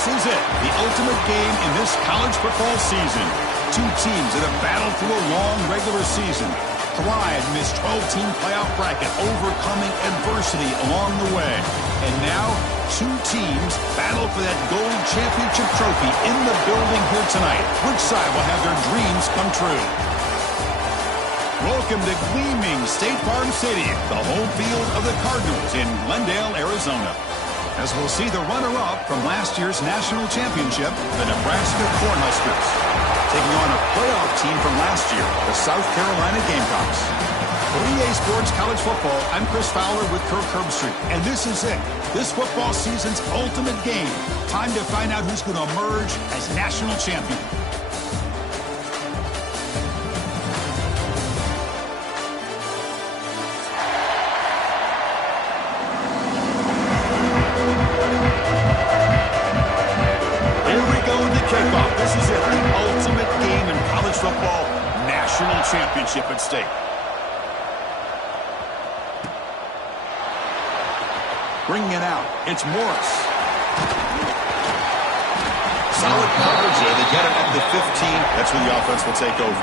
This is it, the ultimate game in this college football season. Two teams that have battled through a long regular season, thrived in this 12-team playoff bracket, overcoming adversity along the way. And now, two teams battle for that gold championship trophy in the building here tonight. Which side will have their dreams come true? Welcome to gleaming State Farm Stadium, the home field of the Cardinals in Glendale, Arizona. As we'll see the runner-up from last year's national championship, the Nebraska Cornhuskers, taking on a playoff team from last year, the South Carolina Gamecocks. For EA Sports College Football, I'm Chris Fowler with Kirk Herbstreit, and this is it, this football season's ultimate game. Time to find out who's going to emerge as national champion. This is it, the ultimate game in college football, national championship at stake. Bringing it out, it's Morris. Solid coverage there, they get it up to 15. That's when the offense will take over.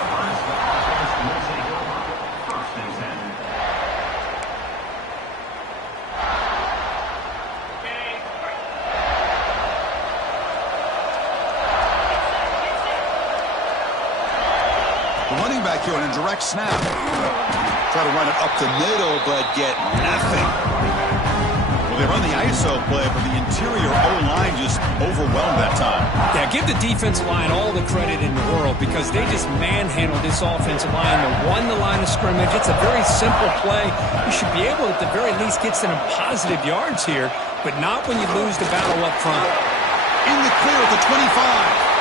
Here on a direct snap. Try to run it up the middle, but get nothing. Well, they run the ISO play, but the interior O-line just overwhelmed that time. Yeah, give the defensive line all the credit in the world because they just manhandled this offensive line. They won the line of scrimmage. It's a very simple play. You should be able, at the very least, get some positive yards here, but not when you lose the battle up front. In the clear at the 25.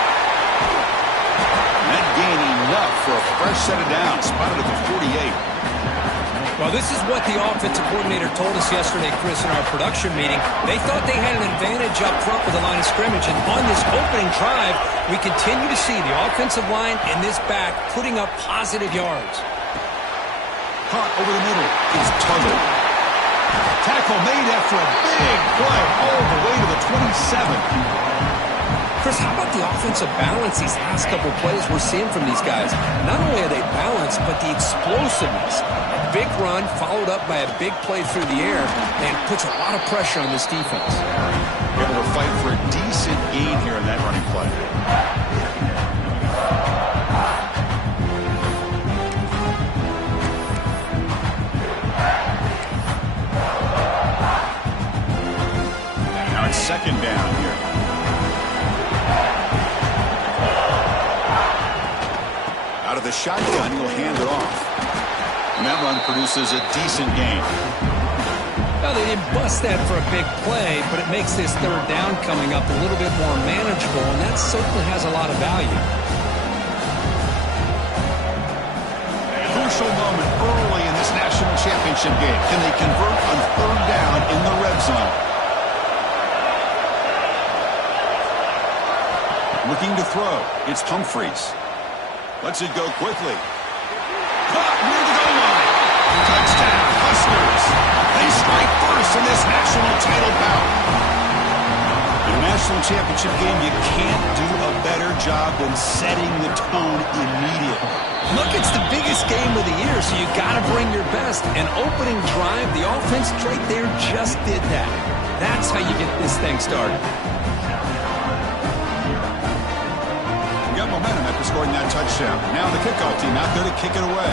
Not gaining enough for a fresh set of downs, spotted at the 48. Well, this is what the offensive coordinator told us yesterday, Chris, in our production meeting. They thought they had an advantage up front with the line of scrimmage, and on this opening drive, we continue to see the offensive line and this back putting up positive yards. Caught over the middle is Tuttle. Tackle made after a big play all the way to the 27. Chris, how about the offensive balance these last couple plays we're seeing from these guys? Not only are they balanced, but the explosiveness. A big run followed up by a big play through the air, and it puts a lot of pressure on this defense. Able to fight for a decent gain here in that running play. Now it's second down here. Out of the shotgun, he'll hand it off. And that run produces a decent gain. Well, they didn't bust that for a big play, but it makes this third down coming up a little bit more manageable, and that certainly has a lot of value. A crucial moment early in this national championship game. Can they convert on third down in the red zone? Looking to throw. It's Humphreys. Lets it go quickly. Caught near the goal line. Touchdown, Huskers. They strike first in this national title bout. In a national championship game, you can't do a better job than setting the tone immediately. Look, it's the biggest game of the year, so you got to bring your best. An opening drive, the offense right there just did that. That's how you get this thing started. Got momentum after scoring that touchdown. Now the kickoff team out there to kick it away.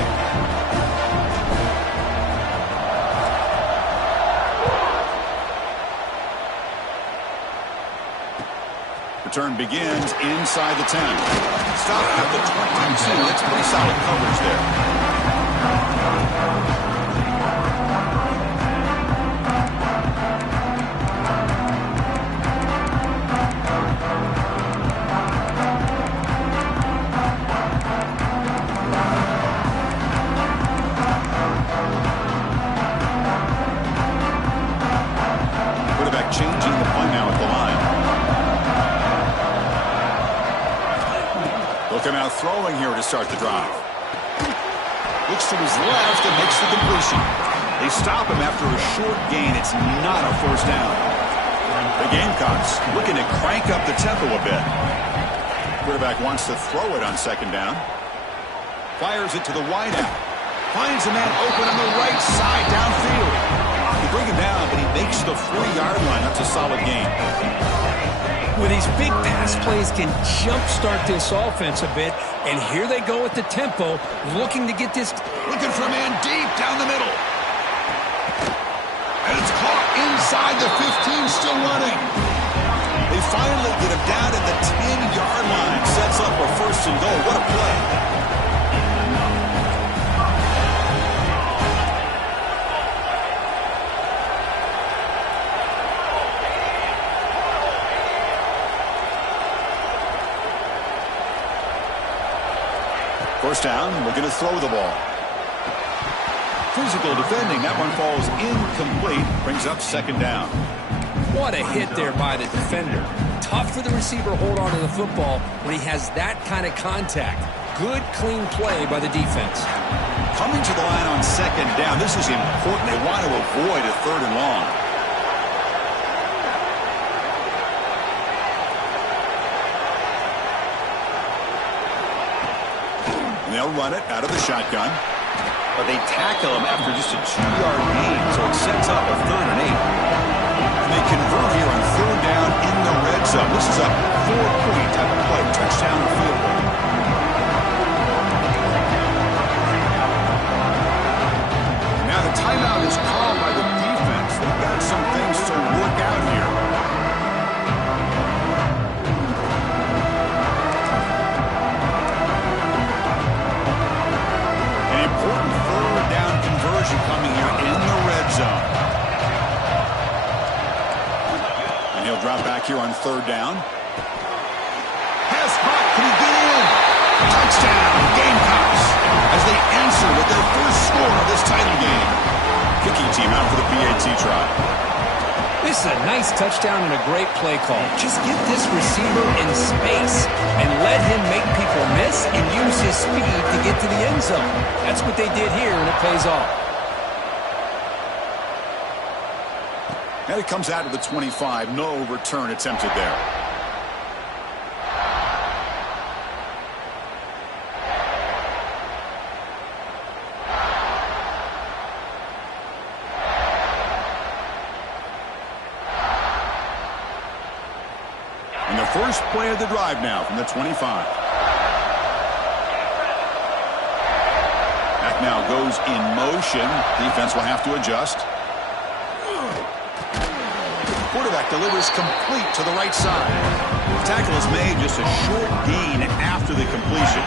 Return begins inside the 10. Stop at the 22. That's pretty solid coverage there. Changing the play now at the line. They'll come out throwing here to start the drive. Looks to his left and makes the completion. They stop him after a short gain. It's not a first down. The Gamecocks looking to crank up the tempo a bit. Quarterback wants to throw it on second down. Fires it to the wideout. Finds a man open on the right side downfield. They bring him down, but he makes the 40-yard line. That's a solid gain. Well, these big pass plays can jumpstart this offense a bit, and here they go with the tempo, looking to get this. Looking for a man deep down the middle. And it's caught inside the 15, still running. They finally get him down at the 10-yard line. Sets up a first and goal. What a play. First down, we're going to throw the ball. Physical defending, that one falls incomplete, brings up second down. What a hit there by the defender. Tough for the receiver to hold on to the football when he has that kind of contact. Good, clean play by the defense. Coming to the line on second down, this is important. They want to avoid a third and long. They'll run it out of the shotgun. But they tackle him after just a 2-yard gain, so it sets up a 3rd and 8. And they convert here on 3rd down in the red zone. This is a 4-point type of play, touchdown or field goal. Now the timeout is called by the defense. They've got some things to work out here. Coming here in the red zone. And he'll drop back here on 3rd down. Has hot. Can he get in? Touchdown, Gamecocks, as they answer with their first score of this title game. Kicking team out for the PAT try. This is a nice touchdown and a great play call. Just get this receiver in space and let him make people miss and use his speed to get to the end zone. That's what they did here, and it pays off. And it comes out of the 25. No return attempted there. And the first play of the drive now from the 25. Back now goes in motion. Defense will have to adjust. Quarterback delivers complete to the right side. The tackle is made, just a short gain after the completion.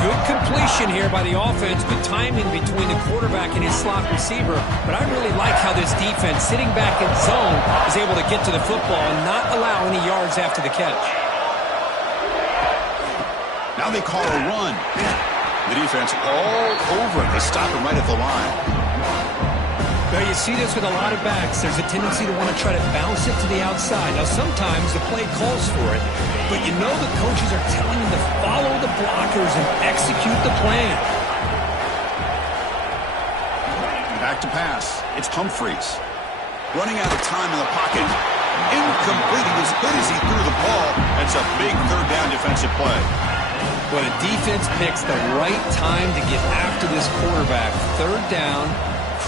Good completion here by the offense. Good timing between the quarterback and his slot receiver. But I really like how this defense, sitting back in zone, is able to get to the football and not allow any yards after the catch. Now they call a run. The defense all over it. They stop him right at the line. Well, you see this with a lot of backs. There's a tendency to want to try to bounce it to the outside. Now, sometimes the play calls for it, but you know the coaches are telling them to follow the blockers and execute the plan. Back to pass. It's Humphreys. Running out of time in the pocket. Incomplete. He was hit as he threw the ball. That's a big 3rd down defensive play. Well, the defense picks the right time to get after this quarterback. 3rd down.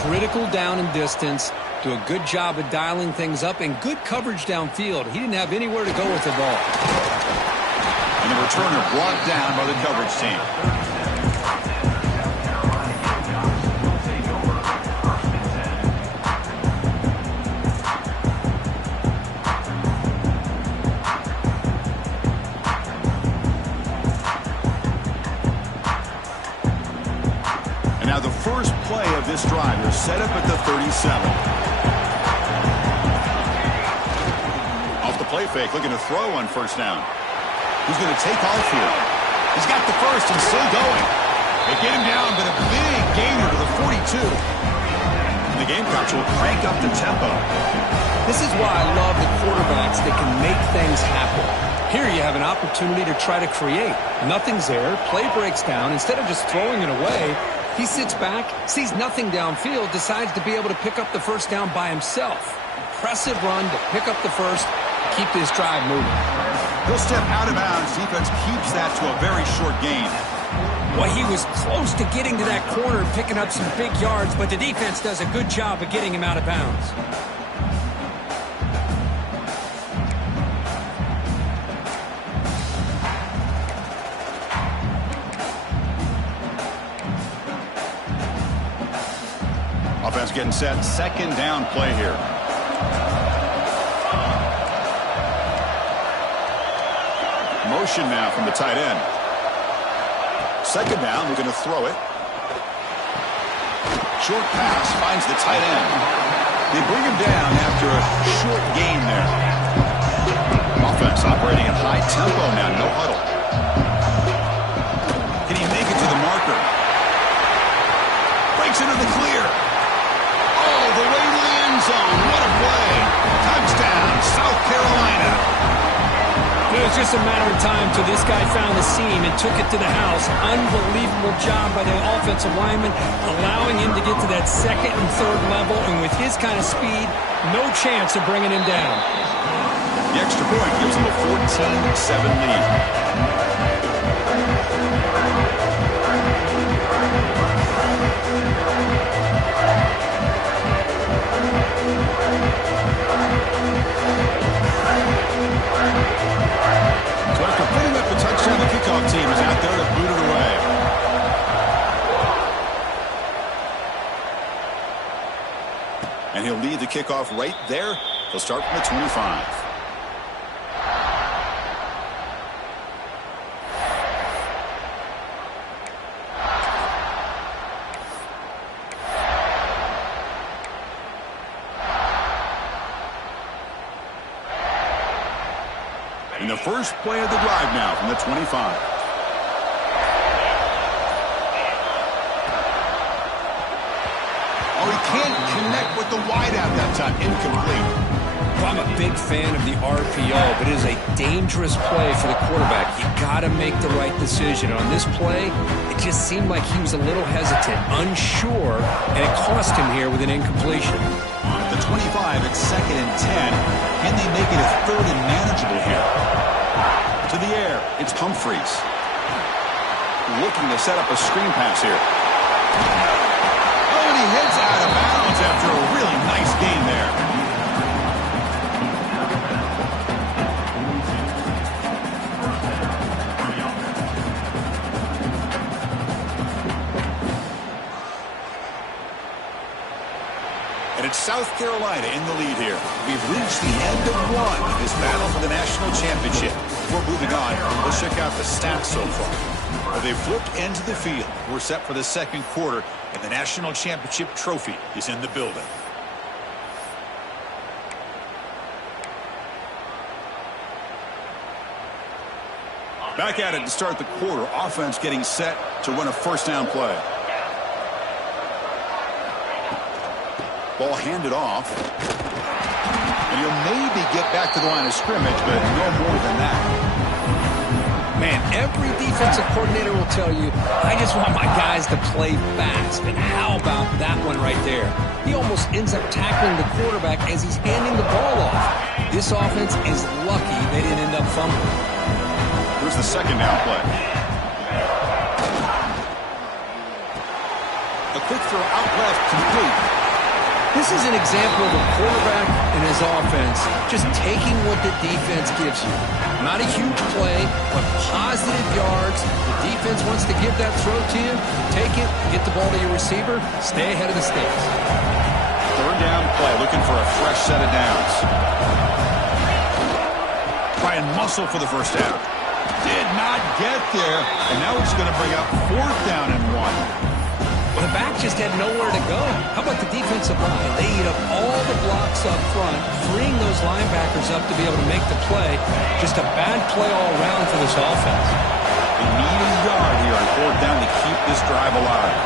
Critical down and distance. Do a good job of dialing things up and good coverage downfield. He didn't have anywhere to go with the ball. And the returner brought down by the coverage team. First play of this drive. They're set up at the 37. Off the play fake, looking to throw on 1st down. Who's going to take off here? He's got the first and still going. They get him down, but a big gainer to the 42. And the Gamecocks will crank up the tempo. This is why I love the quarterbacks that can make things happen. Here you have an opportunity to try to create. Nothing's there. Play breaks down. Instead of just throwing it away, he sits back, sees nothing downfield, decides to be able to pick up the 1st down by himself. impressive run to pick up the first, keep this drive moving. He'll step out of bounds. Defense keeps that to a very short gain. Well, he was close to getting to that corner and picking up some big yards, but the defense does a good job of getting him out of bounds. Offense getting set. Second down play here. Motion now from the tight end. Second down, we're going to throw it. Short pass finds the tight end. They bring him down after a short gain there. Offense operating at high tempo now, no huddle. Can he make it to the marker? Breaks into the clear. All the way to the end zone. What a play. Touchdown, South Carolina. It was just a matter of time till this guy found the seam and took it to the house. Unbelievable job by the offensive lineman, allowing him to get to that second and third level, and with his kind of speed, no chance of bringing him down. The extra point gives him a 14-7 lead. So after putting up the touchdown, the kickoff team is out there to boot it away. And he'll lead the kickoff right there. He'll start from the 25. In the first play of the drive now from the 25. Oh, he can't connect with the wideout that time. Incomplete. Well, I'm a big fan of the RPO, but it is a dangerous play for the quarterback. You got to make the right decision. On this play, it just seemed like he was a little hesitant, unsure, and it cost him here with an incompletion. The 25, it's 2nd and 10. Can they make it a 3rd and manageable here? To the air, it's Humphreys. Looking to set up a screen pass here. Oh, and he hits out of bounds after a really nice gain there. And it's South Carolina in the lead here. We've reached the end of one in this battle for the national championship. Before moving on, let's check out the stats so far. Well, they've flipped into the field. We're set for the second quarter, and the national championship trophy is in the building. Back at it to start the quarter. Offense getting set to run a first down play. Ball handed off. And he'll maybe get back to the line of scrimmage, but no more than that. Man, every defensive coordinator will tell you, I just want my guys to play fast. And how about that one right there? He almost ends up tackling the quarterback as he's handing the ball off. This offense is lucky they didn't end up fumbling. Here's the second down play. A quick throw out left, complete. This is an example of a quarterback and his offense just taking what the defense gives you. Not a huge play, but positive yards. The defense wants to give that throw to you. Take it, get the ball to your receiver, stay ahead of the sticks. Third down play, looking for a fresh set of downs. Try and muscle for the first down. Did not get there, and now it's going to bring up 4th down and 1. Well, the back just had nowhere to go. How about the defensive line? They eat up all the blocks up front, freeing those linebackers up to be able to make the play. Just a bad play all around for this offense. They need a yard here on 4th down to keep this drive alive.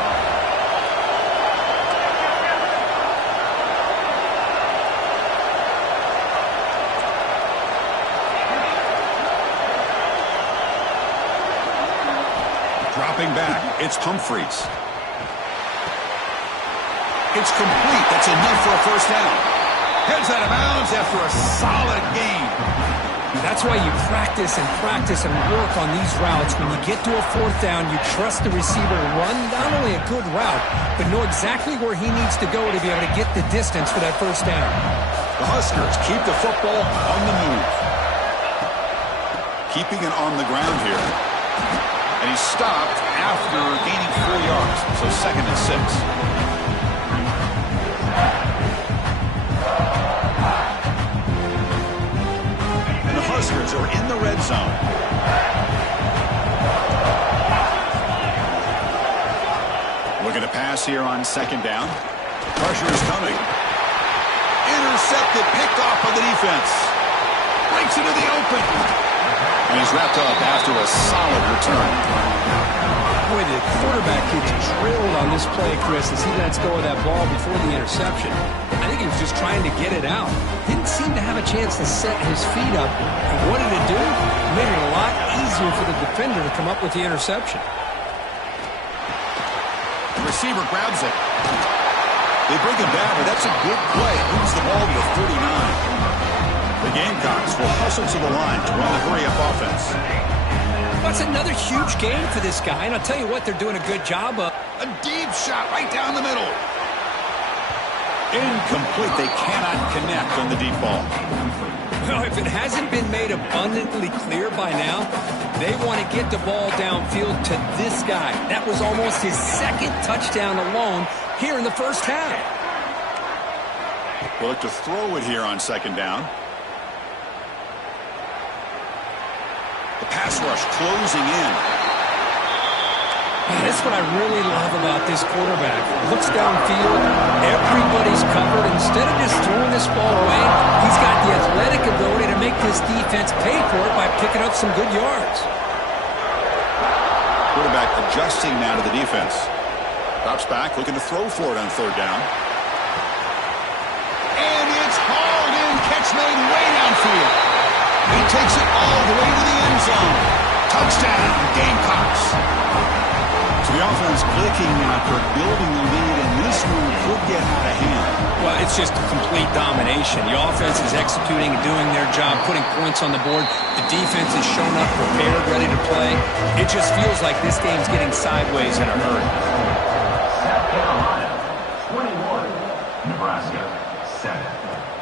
Dropping back, it's Humphreys. It's complete. That's enough for a first down. Heads out of bounds after a solid gain. That's why you practice and practice and work on these routes. When you get to a fourth down, you trust the receiver to run not only a good route, but know exactly where he needs to go to be able to get the distance for that first down. The Huskers keep the football on the move. Keeping it on the ground here. And he stopped after gaining 4 yards, so 2nd and 6. Huskers are in the red zone. Looking to pass here on 2nd down. Pressure is coming. Intercepted, picked off by the defense. Breaks into the open. And he's wrapped up after a solid return. Boy, the quarterback gets drilled on this play, Chris, as he lets go of that ball before the interception. I think he was just trying to get it out. Didn't seem to have a chance to set his feet up. And what did it do? It made it a lot easier for the defender to come up with the interception. The receiver grabs it. They bring him down, but that's a good play. Moves the ball to the 39. The Gamecocks will hustle to the line to run the hurry-up offense. That's another huge game for this guy, and I'll tell you what, they're doing a good job of. A deep shot right down the middle. Incomplete. They cannot connect on the deep ball. Well, if it hasn't been made abundantly clear by now, they want to get the ball downfield to this guy. That was almost his 2nd touchdown alone here in the first half. We'll look to throw it here on 2nd down. The pass rush closing in. Man, that's what I really love about this quarterback. Looks downfield, everybody's covered. Instead of just throwing this ball away, he's got the athletic ability to make this defense pay for it by picking up some good yards. Quarterback adjusting now to the defense. Drops back, looking to throw for it on 3rd down. And it's hauled in, catch made way downfield. He takes it all the way to the end zone. Touchdown, Gamecocks. So the offense clicking after building the lead, and this one could get out of hand. Well, it's just complete domination. The offense is executing and doing their job, putting points on the board. The defense has shown up prepared, ready to play. It just feels like this game's getting sideways in a hurry. South Carolina, 21. Nebraska, 7.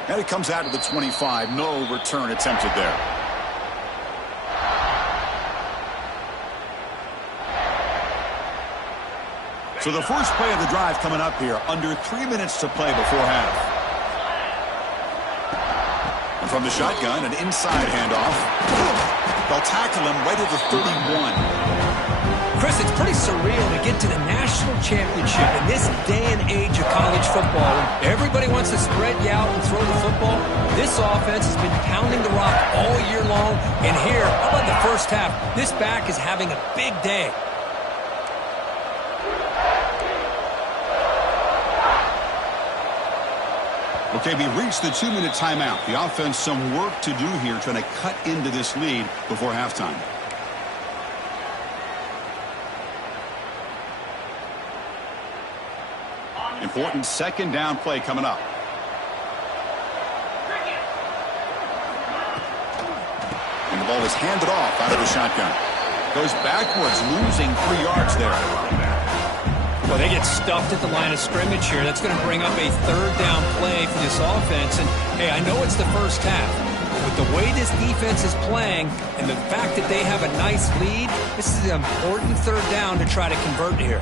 And it comes out to the 25. No return attempted there. So the first play of the drive coming up here. Under 3 minutes to play before half. And from the shotgun, an inside handoff. They'll tackle him right at the 31. Chris, it's pretty surreal to get to the national championship in this day and age of college football. Everybody wants to spread you out and throw the football. This offense has been pounding the rock all year long. And here, how about the first half? This back is having a big day. Okay, we reached the 2-minute timeout. The offense some work to do here, trying to cut into this lead before halftime. Important 2nd down play coming up. And the ball is handed off out of the shotgun. Goes backwards, losing 3 yards there. Well, they get stuffed at the line of scrimmage here. That's going to bring up a 3rd down play for this offense. And, hey, I know it's the first half. But with the way this defense is playing and the fact that they have a nice lead, this is an important 3rd down to try to convert here.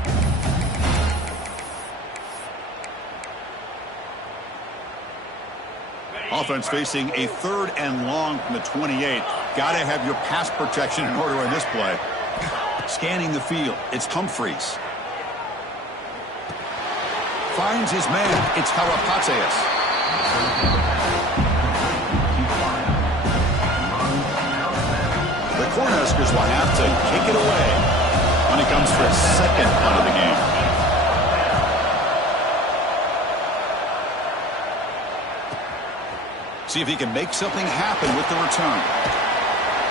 Offense facing a 3rd and long from the 28. Got to have your pass protection in order in this play. Scanning the field, it's Humphreys. Finds his man, it's Karapateas. The Cornhuskers will have to kick it away when it comes for a 2nd out of the game. See if he can make something happen with the return.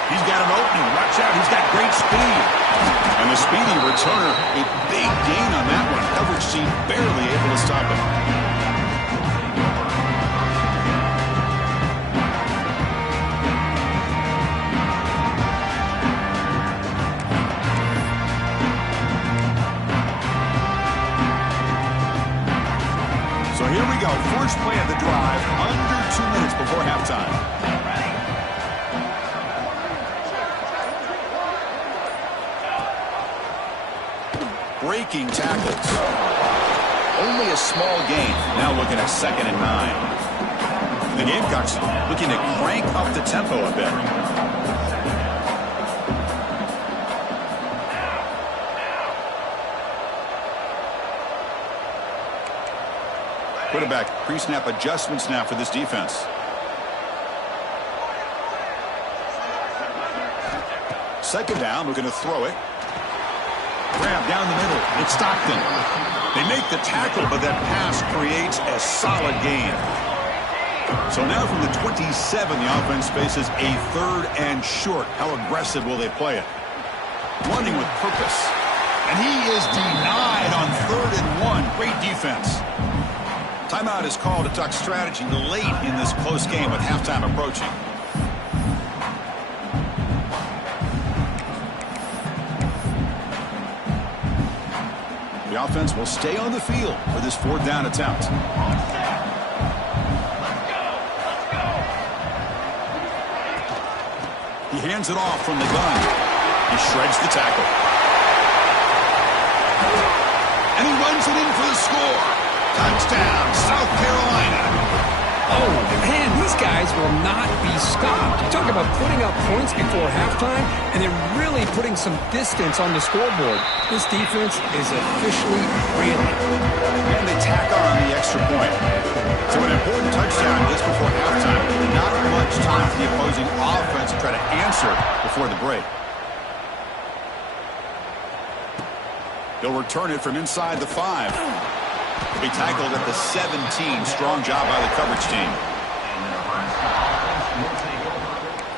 He's got an opening. Watch out. He's got great speed. And the speedy returner, a big gain on that one. Coverage team barely able to stop him. breaking tackles. Only a small gain. Now looking at 2nd and 9. The Gamecocks looking to crank up the tempo a bit. Quarterback pre-snap adjustments now for this defense. Second down, looking to throw it. Grab down the middle. It's Stockton. They make the tackle, but that pass creates a solid gain. So now from the 27, the offense faces a 3rd and short. How aggressive will they play it? Running with purpose. And he is denied on 3rd and 1. Great defense. Timeout is called to talk strategy late in this close game with halftime approaching. The offense will stay on the field for this 4th down attempt. He hands it off from the gun. He shreds the tackle. And he runs it in for the score. Touchdown, South Carolina. Oh, man, these guys will not be stopped. Talk about putting up points before halftime, and they're really putting some distance on the scoreboard. This defense is officially reeling. And they tack on the extra point. So an important touchdown just before halftime. Not much time for the opposing offense to try to answer before the break. They'll return it from inside the 5. He'll be tackled at the 17. Strong job by the coverage team. And the Nebraska offense will take over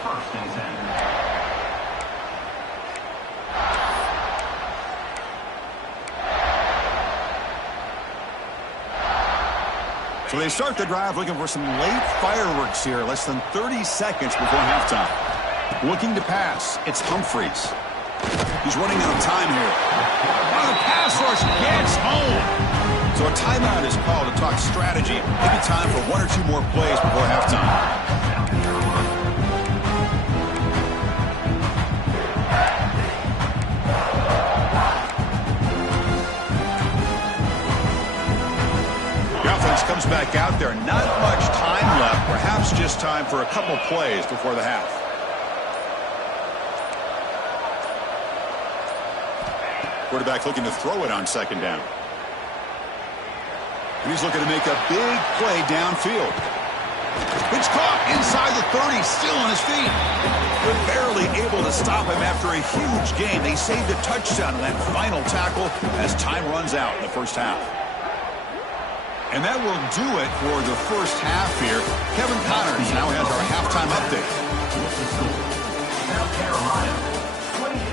1st and 10. So they start the drive looking for some late fireworks here. Less than 30 seconds before halftime. Looking to pass. It's Humphreys. He's running out of time here. Oh, the pass rush gets home. So a timeout is called to talk strategy. Maybe time for 1 or 2 more plays before halftime. The offense comes back out there. Not much time left. Perhaps just time for a couple plays before the half. Quarterback looking to throw it on 2nd down. And he's looking to make a big play downfield. It's caught inside the 30, still on his feet. They're barely able to stop him after a huge gain. They saved a touchdown in that final tackle as time runs out in the first half. And that will do it for the first half here. Kevin Connors now has our halftime update. South Carolina, 28.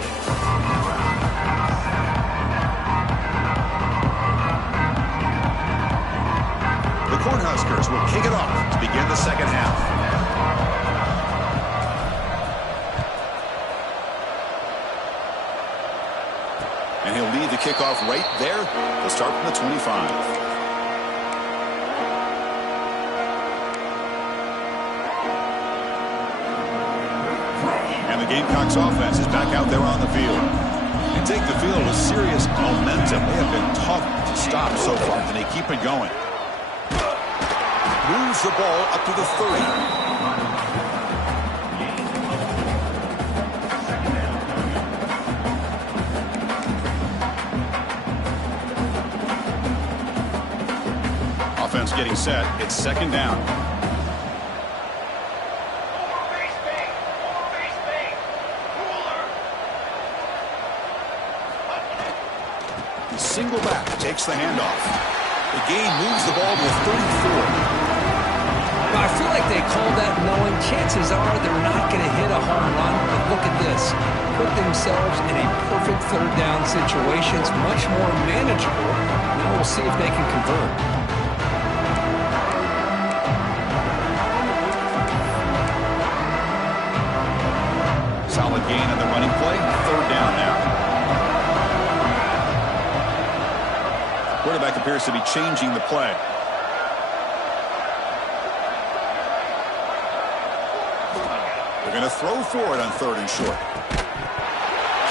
The Huskers will kick it off to begin the second half. And he'll lead the kickoff right there. They'll start from the 25. And the Gamecocks offense is back out there on the field. And take the field with serious momentum. They have been tough to stop so far, and they keep it going. Moves the ball up to the 30. Offense getting set. It's 2nd down. Single back takes the handoff. The gain moves the ball to the 34. I feel like they called that knowing chances are they're not going to hit a home run. But look at this. Put themselves in a perfect 3rd down situation. It's much more manageable. Now we'll see if they can convert. Solid gain on the running play. 3rd down now. Quarterback appears to be changing the play. They're going to throw for it on 3rd and short.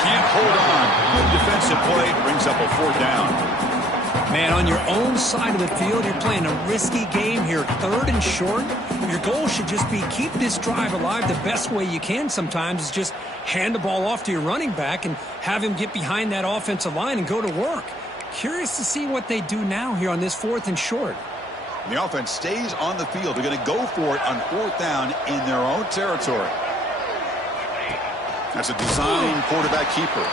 Can't hold on. Good defensive play brings up a 4th down. Man, on your own side of the field, you're playing a risky game here. 3rd and short. Your goal should just be keep this drive alive the best way you can sometimes is just hand the ball off to your running back and have him get behind that offensive line and go to work. Curious to see what they do now here on this 4th and short. The offense stays on the field. They're going to go for it on 4th down in their own territory. That's a design quarterback keeper.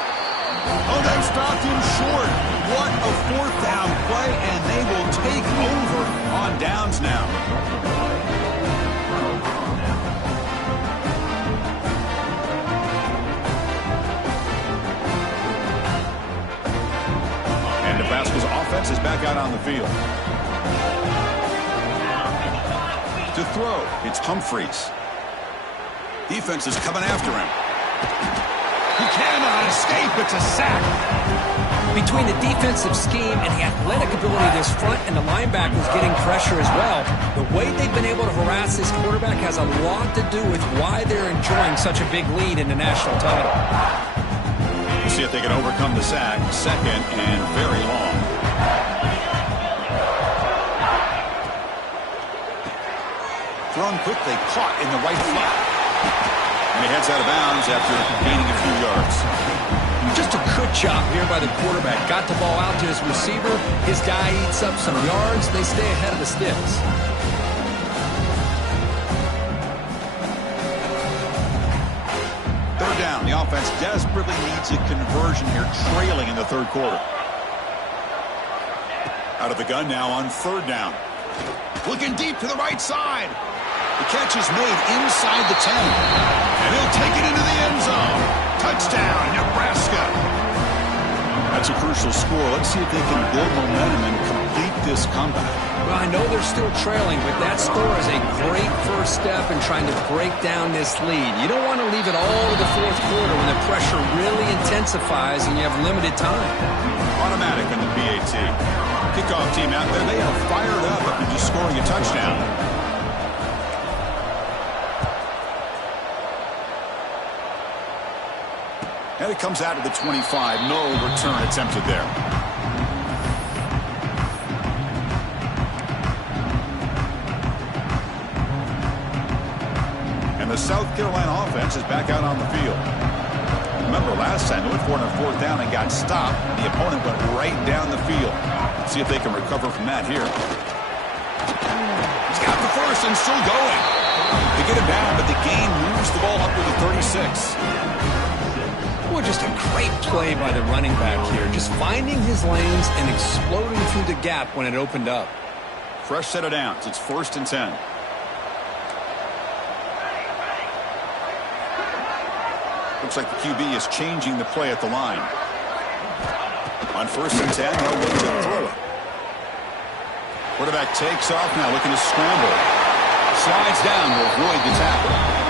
Oh, they stopped him short. What a 4th down play, and they will take over on downs now. And Nebraska's offense is back out on the field. To throw, it's Humphreys. Defense is coming after him. He cannot escape. It's a sack. Between the defensive scheme and the athletic ability of this front and the linebackers getting pressure as well, the way they've been able to harass this quarterback has a lot to do with why they're enjoying such a big lead in the national title. We'll see if they can overcome the sack. 2nd and very long. Thrown quickly, caught in the right flat. And he heads out of bounds after gaining a few yards. Just a good job here by the quarterback. Got the ball out to his receiver. His guy eats up some yards. They stay ahead of the sticks. 3rd down. The offense desperately needs a conversion here, trailing in the 3rd quarter. Out of the gun now on 3rd down. Looking deep to the right side. The catch is made inside the 10. And he'll take it into the end zone. Touchdown, Nebraska. That's a crucial score. Let's see if they can build momentum and complete this comeback. Well, I know they're still trailing, but that score is a great first step in trying to break down this lead. You don't want to leave it all to the 4th quarter when the pressure really intensifies and you have limited time. Automatic in the PAT. Kickoff team out there, they are fired up after just scoring a touchdown. And it comes out of the 25. No return attempted there. And the South Carolina offense is back out on the field. Remember last time they went for it on 4th down and got stopped. The opponent went right down the field. Let's see if they can recover from that here. He's got the first and still going. They get him down, but the game moves the ball up to the 36. Well, just a great play by the running back here. Just finding his lanes and exploding through the gap when it opened up. Fresh set of downs. It's 1st and 10. Looks like the QB is changing the play at the line. On 1st and 10, they'll look to throw it. Quarterback takes off now, looking to scramble. Slides down to avoid the tackle.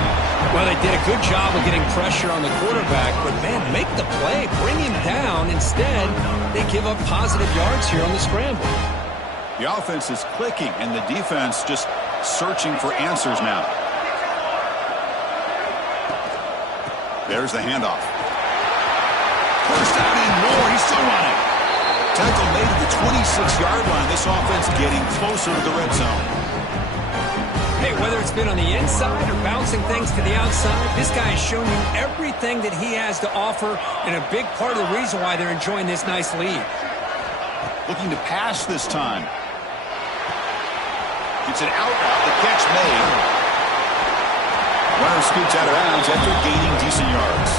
Well, they did a good job of getting pressure on the quarterback, but, man, make the play, bring him down. Instead, they give up positive yards here on the scramble. The offense is clicking, and the defense just searching for answers now. There's the handoff. First down and more. He's still running. Tackle made at the 26-yard line. This offense getting closer to the red zone. Hey, whether it's been on the inside or bouncing things to the outside, this guy has shown you everything that he has to offer, and a big part of the reason why they're enjoying this nice lead. Looking to pass this time. It's an out route. The catch made. Runner scoots out of bounds after gaining decent yards.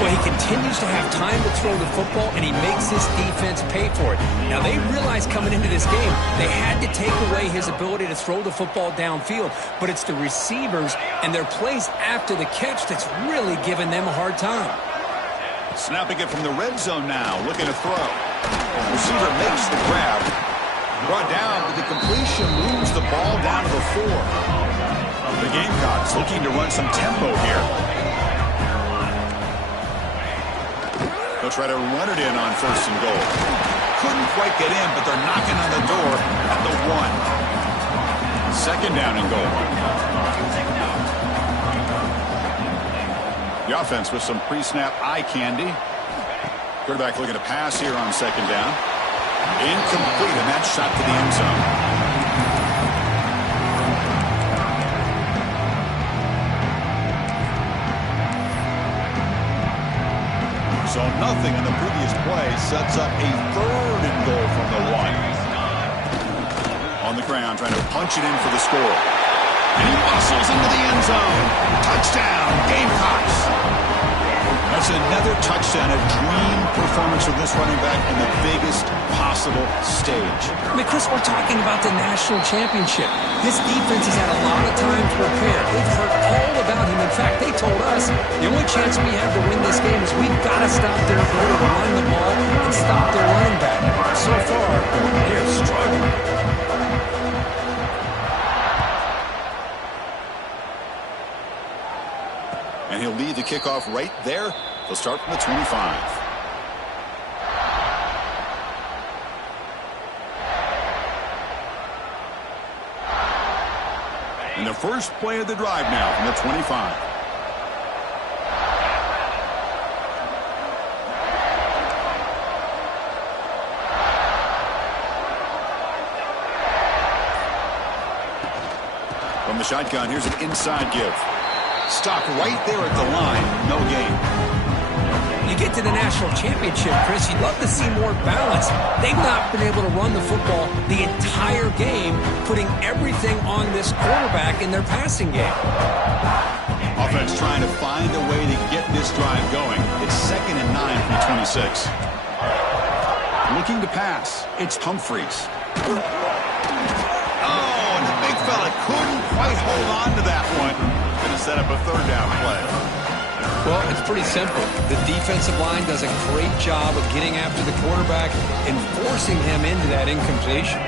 Well, he continues to have time to throw the football, and he makes his defense pay for it. Now, they realized coming into this game they had to take away his ability to throw the football downfield, but it's the receivers and their plays after the catch that's really giving them a hard time. Snapping it from the red zone now, looking to throw. Receiver makes the grab. Brought down, but the completion moves the ball down to the 4. The Gamecocks looking to run some tempo here. They'll try to run it in on 1st and goal. Couldn't quite get in, but they're knocking on the door at the 1. 2nd down and goal. The offense with some pre-snap eye candy. Quarterback looking to pass here on second down. Incomplete, and that shot to the end zone. So nothing in the previous play sets up a 3rd and goal from the 1. On the ground, trying to punch it in for the score. And he muscles into the end zone. Touchdown, Gamecocks. That's another touchdown, a dream performance for this running back in the biggest possible stage. I mean, Chris, we're talking about the national championship. This defense has had a lot of time to prepare. They've heard all about him. In fact, they told us the only chance we have to win this game is we've got to stop their ability to run the ball and stop their running back. So far, they're struggling. And he'll lead the kickoff right there. They'll start from the 25. And the first play of the drive now from the 25. From the shotgun, here's an inside give. Stopped right there at the line. No gain. You get to the national championship, Chris, you'd love to see more balance. They've not been able to run the football the entire game, putting everything on this quarterback in their passing game. Offense trying to find a way to get this drive going. It's 2nd and 9 from the 26. Looking to pass. It's Humphreys. Oh, and the big fella couldn't quite hold on to that one. Going to set up a 3rd down play. Well, it's pretty simple. The defensive line does a great job of getting after the quarterback and forcing him into that incompletion.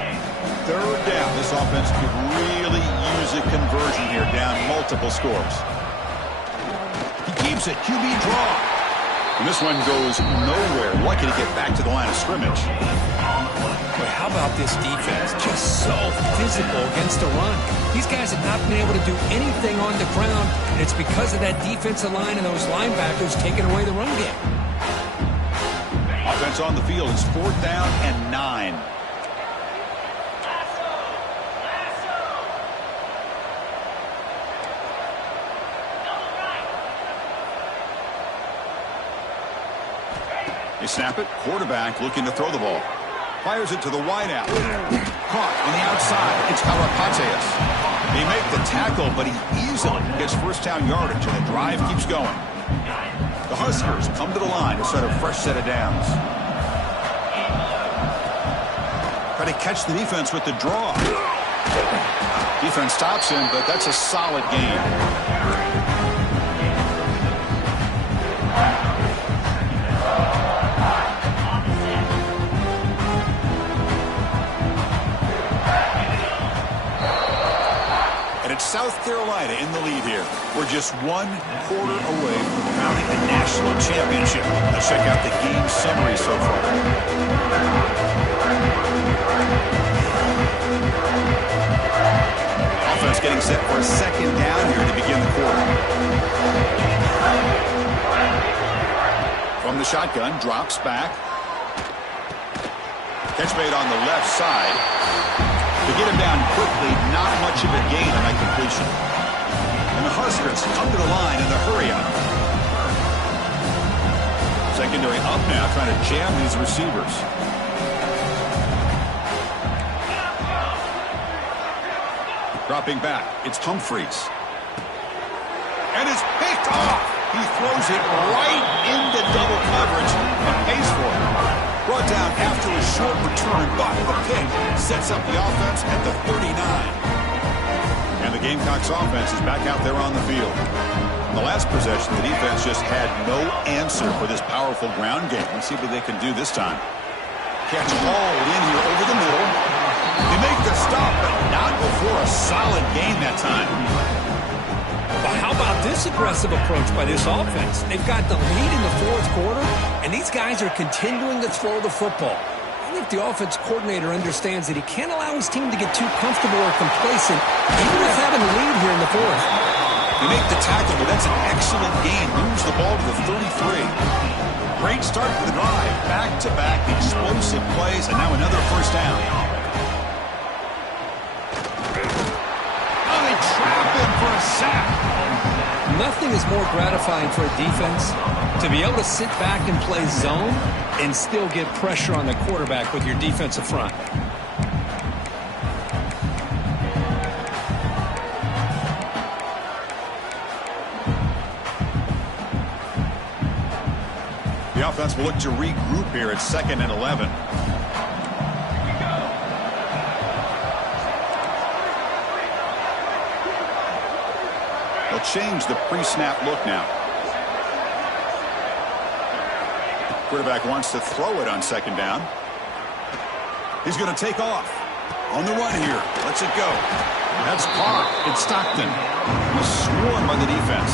3rd down. This offense could really use a conversion here, down multiple scores. He keeps it. QB draw. And this one goes nowhere. Lucky to get back to the line of scrimmage. But how about this defense? Just so physical against the run. These guys have not been able to do anything on the ground, and it's because of that defensive line and those linebackers taking away the run game. Offense on the field. It's 4th down and 9. They snap it. Quarterback looking to throw the ball. Fires it to the wideout. Caught on the outside. It's Karapateas. They make the tackle, but he easily gets 1st down yardage, and the drive keeps going. The Huskers come to the line to start a fresh set of downs. Try to catch the defense with the draw. Defense stops him, but that's a solid gain. South Carolina in the lead here. We're just 1 quarter away from crowning a national championship. Let's check out the game summary so far. Offense getting set for a 2nd down here to begin the quarter. From the shotgun, drops back. Catch made on the left side. To get him down quickly, not much of a gain on that completion. And the Huskers come to the line in the hurry-up. Secondary up now, trying to jam these receivers. Dropping back, it's Humphreys. And it's picked off. He throws it right into double coverage and pays for it. Brought down after a short return, but the pick sets up the offense at the 39. And the Gamecocks offense is back out there on the field. In the last possession, the defense just had no answer for this powerful ground game. Let's see what they can do this time. Catch hauled in here over the middle. They make the stop, but not before a solid gain that time. But how about this aggressive approach by this offense? They've got the lead in the 4th quarter, and these guys are continuing to throw the football. I think the offense coordinator understands that he can't allow his team to get too comfortable or complacent, even with having the lead here in the 4th. They make the tackle, but that's an excellent gain. Moves the ball to the 33. Great start for the drive. Back-to-back explosive plays, and now another first down. Oh, they trap him for a sack. Nothing is more gratifying for a defense to be able to sit back and play zone and still get pressure on the quarterback with your defensive front. The offense will look to regroup here at 2nd and 11. They'll change the pre-snap look now. Quarterback wants to throw it on 2nd down. He's going to take off. On the run here. Lets it go. That's caught. It's Stockton. He was swarmed by the defense.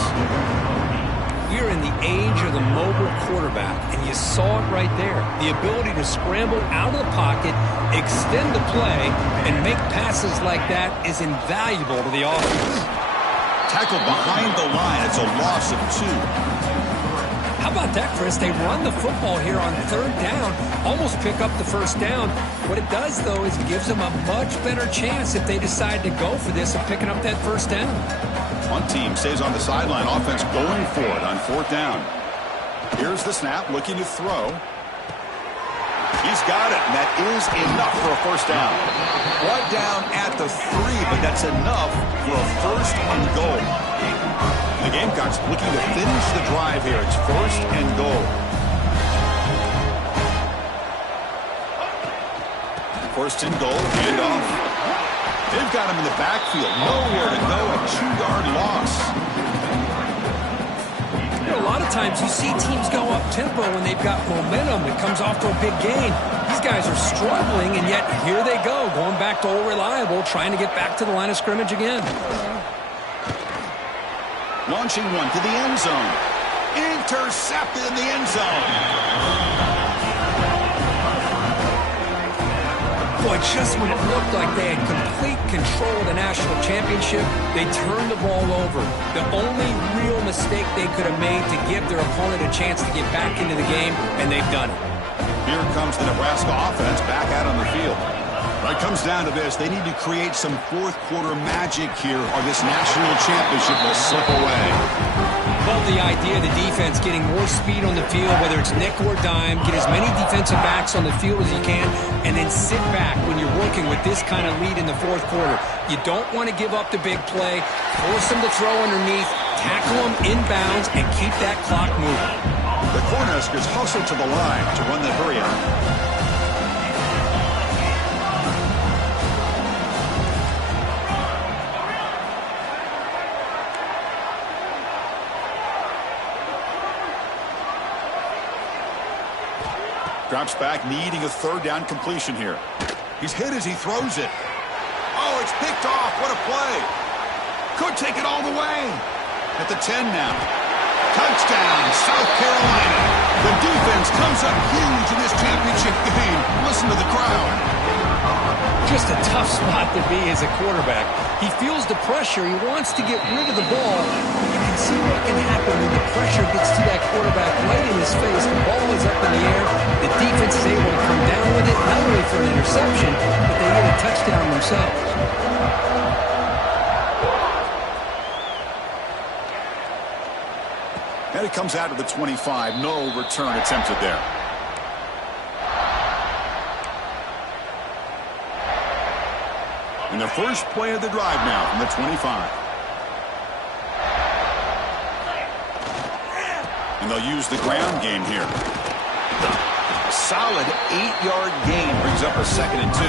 We're in the age of the mobile quarterback, and you saw it right there. The ability to scramble out of the pocket, extend the play, and make passes like that is invaluable to the offense. Tackled behind the line. It's a loss of 2. How about that, Chris? They run the football here on 3rd down, almost pick up the first down. What it does, though, is it gives them a much better chance if they decide to go for this of picking up that first down. One team stays on the sideline. Offense going for it on 4th down. Here's the snap, looking to throw. He's got it, and that is enough for a first down. Brought down at the 3, but that's enough for a 1st and goal. The Gamecocks looking to finish the drive here. It's 1st and goal. 1st and goal, handoff. They've got him in the backfield. Nowhere to go. A 2-yard loss. You know, a lot of times you see teams go up-tempo when they've got momentum. It comes off to a big gain. These guys are struggling, and yet here they go, going back to old reliable, trying to get back to the line of scrimmage again. Launching one to the end zone. Intercepted in the end zone. Boy, just when it looked like they had complete control of the national championship, they turned the ball over. The only real mistake they could have made to give their opponent a chance to get back into the game, and they've done it. Here comes the Nebraska offense back out on the field. But it comes down to this. They need to create some 4th-quarter magic here, or this national championship will slip away. Love the idea of the defense getting more speed on the field, whether it's nickel or dime, get as many defensive backs on the field as you can, and then sit back when you're working with this kind of lead in the 4th quarter. You don't want to give up the big play, force them to throw underneath, tackle them inbounds, and keep that clock moving. The Cornhuskers hustle to the line to run the hurry on. Drops back, needing a 3rd down completion here. He's hit as he throws it. Oh, it's picked off. What a play. Could take it all the way. At the 10 now. Touchdown, South Carolina. The defense comes up huge in this championship game. Listen to the crowd. Just a tough spot to be as a quarterback. He feels the pressure. He wants to get rid of the ball. You can see what can happen when the pressure gets to that quarterback right in his face. The ball is up in the air. The defense is able to come down with it, not only for an interception, but they get a touchdown themselves. And it comes out of the 25. No return attempted there. And the first play of the drive now from the 25. And they'll use the ground game here. A solid 8-yard gain brings up a 2nd and 2.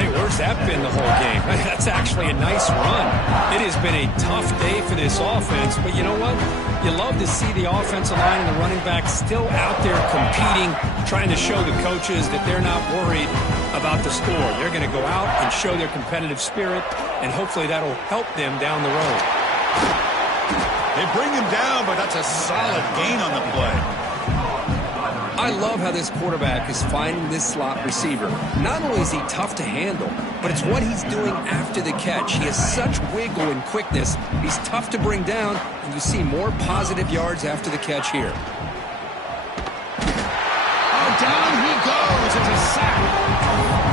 Hey, where's that been the whole game? That's actually a nice run. It has been a tough day for this offense, but you know what? You love to see the offensive line and the running backs still out there competing, trying to show the coaches that they're not worried about the score. They're going to go out and show their competitive spirit, and hopefully that'll help them down the road. They bring him down, but that's a solid gain on the play. I love how this quarterback is finding this slot receiver. Not only is he tough to handle, but it's what he's doing after the catch. He has such wiggle and quickness. He's tough to bring down, and you see more positive yards after the catch here. down he goes. It's a sack.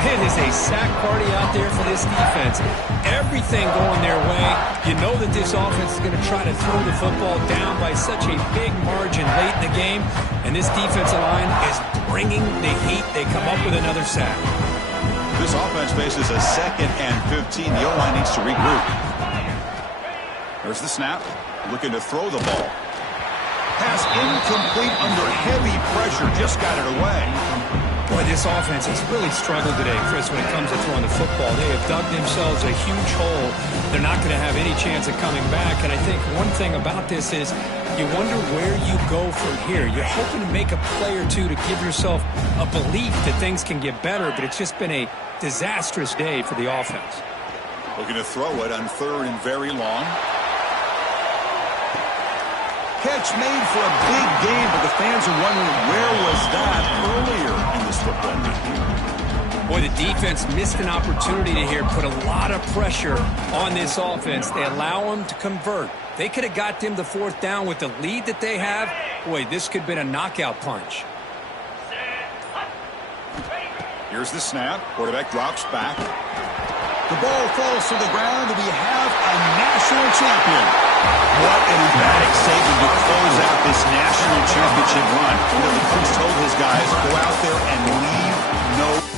It is a sack party out there for this defense. Everything going their way. You know that this offense is going to try to throw the football down by such a big margin late in the game. And this defensive line is bringing the heat. They come up with another sack. This offense faces a 2nd and 15. The O-line needs to regroup. There's the snap. Looking to throw the ball. Pass incomplete under heavy pressure. Just got it away. Boy, this offense has really struggled today, Chris, when it comes to throwing the football. They have dug themselves a huge hole. They're not going to have any chance of coming back. And I think one thing about this is you wonder where you go from here. You're hoping to make a play or two to give yourself a belief that things can get better, but it's just been a disastrous day for the offense. Looking to throw it on 3rd and very long. Catch made for a big game, but the fans are wondering where was that earlier in this football game. Boy, the defense missed an opportunity to here, put a lot of pressure on this offense. They allow them to convert. They could have got them the 4th down with the lead that they have. Boy, this could have been a knockout punch. Here's the snap. Quarterback drops back. The ball falls to the ground, and we have a national champion. What an emphatic statement to close out this national championship run. You know, the coach told his guys, go out there and leave no